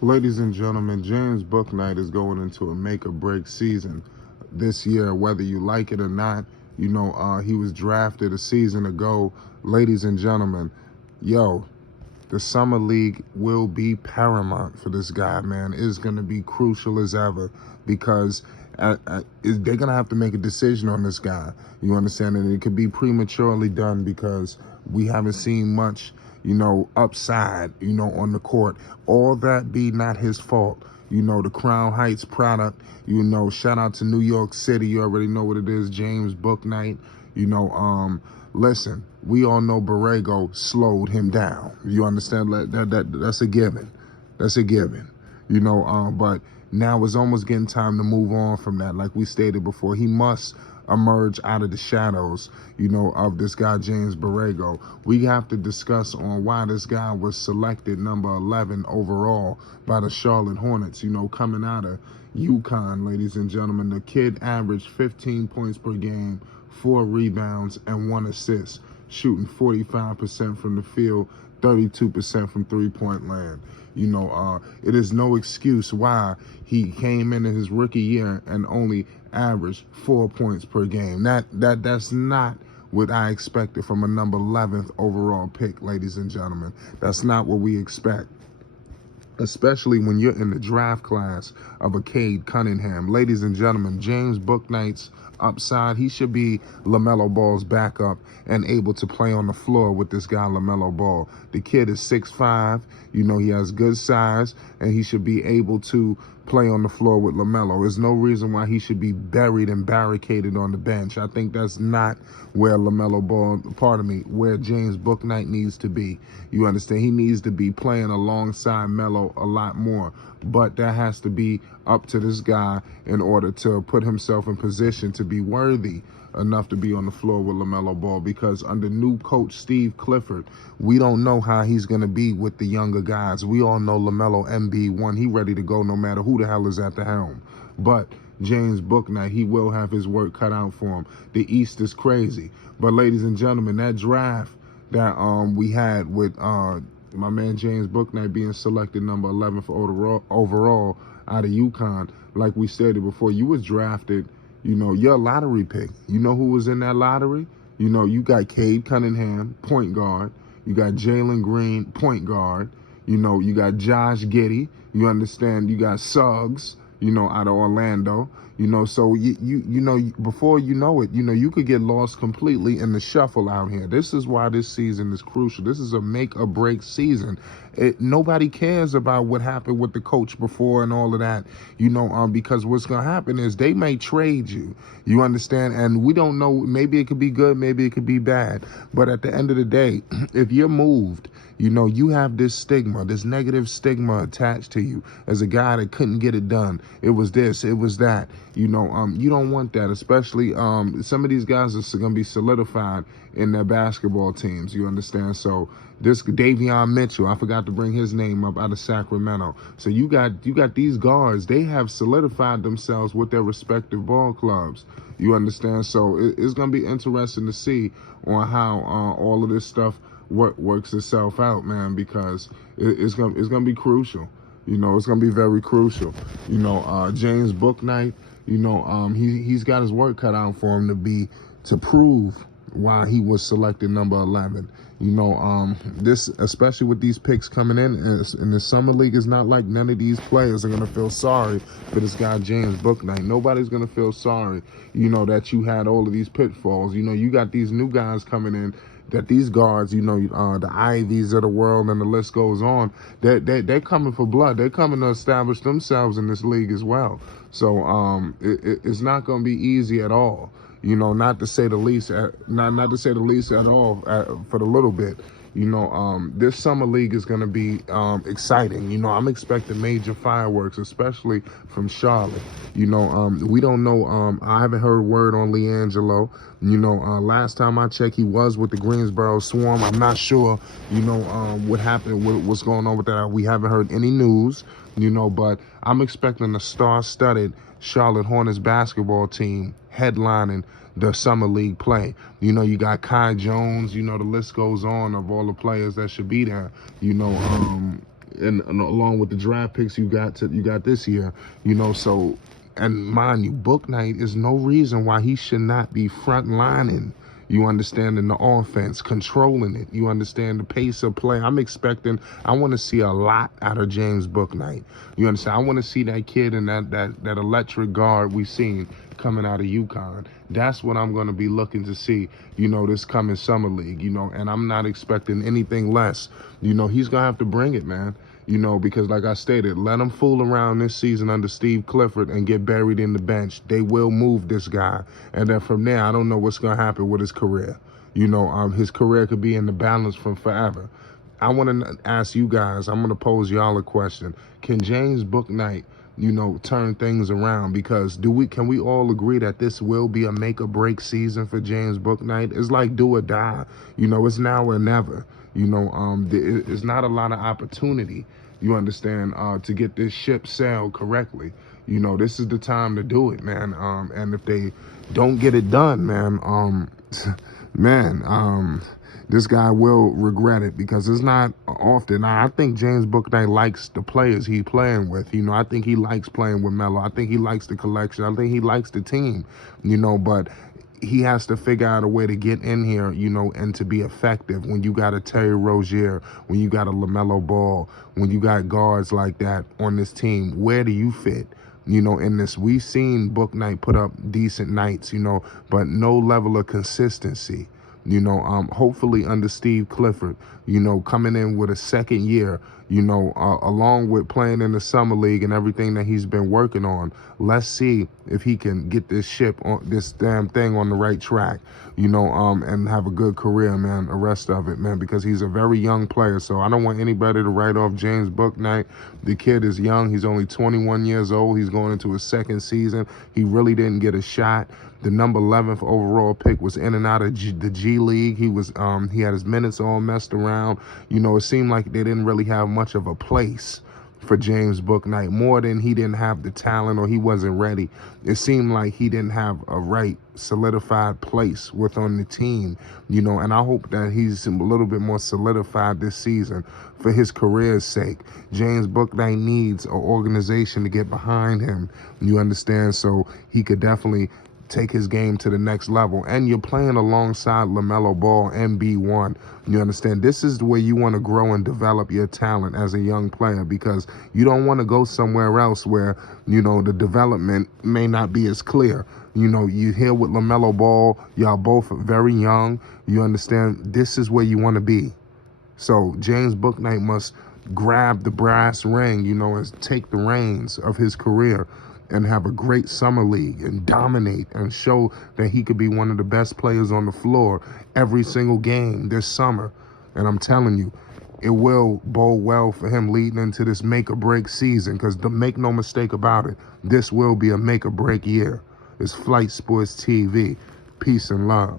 Ladies and gentlemen, James Bouknight is going into a make-or-break season this year, whether you like it or not. He was drafted a season ago. Ladies and gentlemen, yo, the Summer League will be paramount for this guy, man. It's going to be crucial as ever because they're going to have to make a decision on this guy. You understand? And it could be prematurely done because we haven't seen much, upside, on the court. All that be not his fault. The Crown Heights product, shout out to New York City. You already know what it is, James Bouknight. Listen, we all know Borrego slowed him down. You understand? That's a given. That's a given. But now it's almost getting time to move on from that. Like we stated before, he must emerge out of the shadows, of this guy, James Borrego. We have to discuss on why this guy was selected number 11 overall by the Charlotte Hornets, coming out of UConn, ladies and gentlemen. The kid averaged 15 points per game, 4 rebounds, and 1 assist, shooting 45% from the field, 32% from three-point land. It is no excuse why he came in his rookie year and only averaged 4 points per game. That's not what I expected from a number 11th overall pick, ladies and gentlemen. That's not what we expect, especially when you're in the draft class of a Cade Cunningham. Ladies and gentlemen, James Bouknight's upside, he should be LaMelo Ball's backup and able to play on the floor with this guy, LaMelo Ball. The kid is 6'5", he has good size, and he should be able to play on the floor with LaMelo. There's no reason why he should be buried and barricaded on the bench. I think that's not where LaMelo Ball, where James Bouknight needs to be. You understand? He needs to be playing alongside Melo a lot more. But that has to be up to this guy in order to put himself in position to be worthy enough to be on the floor with LaMelo Ball, because under new coach Steve Clifford, we don't know how he's going to be with the younger guys. We all know LaMelo MB1, he ready to go no matter who the hell is at the helm. But James Bouknight, he will have his work cut out for him. The East is crazy. But ladies and gentlemen, that draft that we had with my man James Bouknight being selected number 11 for overall out of UConn, like we stated before, you was drafted, you're a lottery pick. You know who was in that lottery? You got Cade Cunningham, point guard. You got Jalen Green, point guard. You got Josh Giddey. You understand? You got Suggs, out of Orlando. So before you know it, you could get lost completely in the shuffle out here. This is why this season is crucial. This is a make or break season. Nobody cares about what happened with the coach before and all of that, because what's going to happen is they may trade you. You understand? And we don't know. Maybe it could be good. Maybe it could be bad. But at the end of the day, if you're moved, you have this stigma, this negative stigma attached to you as a guy that couldn't get it done. It was this, it was that. You don't want that, especially some of these guys are going to be solidified in their basketball teams. You understand? So this Davion Mitchell, I forgot to bring his name up, out of Sacramento. So you got these guards. They have solidified themselves with their respective ball clubs. You understand? So it's going to be interesting to see on how all of this stuff works itself out, man, because it's gonna be crucial. It's gonna be very crucial. James Bouknight, he's got his work cut out for him to prove why he was selected number 11. This, especially with these picks coming in the summer league, is not like none of these players are gonna feel sorry for this guy James Bouknight. Nobody's gonna feel sorry, that you had all of these pitfalls. You got these new guys coming in, that these guards, the Ivies of the world, and the list goes on, they're coming for blood. They're coming to establish themselves in this league as well. So it's not going to be easy at all. Not to say the least, not to say the least at all for the little bit. This summer league is going to be exciting. I'm expecting major fireworks, especially from Charlotte. We don't know. I haven't heard word on LiAngelo. Last time I checked, he was with the Greensboro Swarm. I'm not sure, what happened, what's going on with that. We haven't heard any news, but I'm expecting a star-studded Charlotte Hornets basketball team headlining the summer league play. You got Kai Jones, the list goes on of all the players that should be there. and along with the draft picks you got this year, you know. So, and mind you, Bouknight is no reason why he should not be front lining. You understand, in the offense, controlling it. You understand the pace of play. I want to see a lot out of James Bouknight. You understand? I want to see that kid and that electric guard we've seen coming out of UConn. That's what I'm going to be looking to see, you know, this coming summer league, you know, and I'm not expecting anything less. You know, he's going to have to bring it, man. You know, because like I stated, let him fool around this season under Steve Clifford and get buried in the bench. They will move this guy. And then from there, I don't know what's going to happen with his career. You know, his career could be in the balance from forever. I want to ask you guys, I'm going to pose y'all a question. Can James Bouknight, you know, turn things around? Because can we all agree that this will be a make or break season for James Bouknight? It's like do or die. You know, it's now or never. You know, it's not a lot of opportunity, you understand, to get this ship sailed correctly. You know, this is the time to do it, man. And if they don't get it done, man, this guy will regret it, because it's not often. I think James Bouknight likes the players he's playing with. You know, I think he likes playing with Melo. I think he likes the collection. I think he likes the team, you know, but he has to figure out a way to get in here, you know, and to be effective when you got a Terry Rozier, when you got a LaMelo Ball, when you got guards like that on this team. Where do you fit? You know, in this, we've seen Bouknight put up decent nights, you know, but no level of consistency. You know, hopefully under Steve Clifford, you know, coming in with a second year, you know, along with playing in the summer league and everything that he's been working on, let's see if he can get this damn thing on the right track, you know, and have a good career, man, the rest of it, man, because he's a very young player. So I don't want anybody to write off James Bouknight. The kid is young. He's only 21 years old. He's going into his second season. He really didn't get a shot. The number 11th overall pick was in and out of the G League. He had his minutes all messed around. You know, it seemed like they didn't really have much of a place for James Bouknight, more than he didn't have the talent or he wasn't ready. It seemed like he didn't have a right solidified place within the team, you know, and I hope that he's a little bit more solidified this season for his career's sake. James Bouknight needs an organization to get behind him, you understand, so he could definitely take his game to the next level. And you're playing alongside LaMelo Ball and B1. You understand? This is the way you want to grow and develop your talent as a young player, because you don't want to go somewhere else where, you know, the development may not be as clear. You know, you here with LaMelo Ball, y'all both very young. You understand? This is where you want to be. So James Bouknight must grab the brass ring, you know, and take the reins of his career and have a great summer league and dominate and show that he could be one of the best players on the floor every single game this summer. And I'm telling you, it will bode well for him leading into this make or break season, because make no mistake about it, this will be a make or break year. It's Flight Sports TV. Peace and love.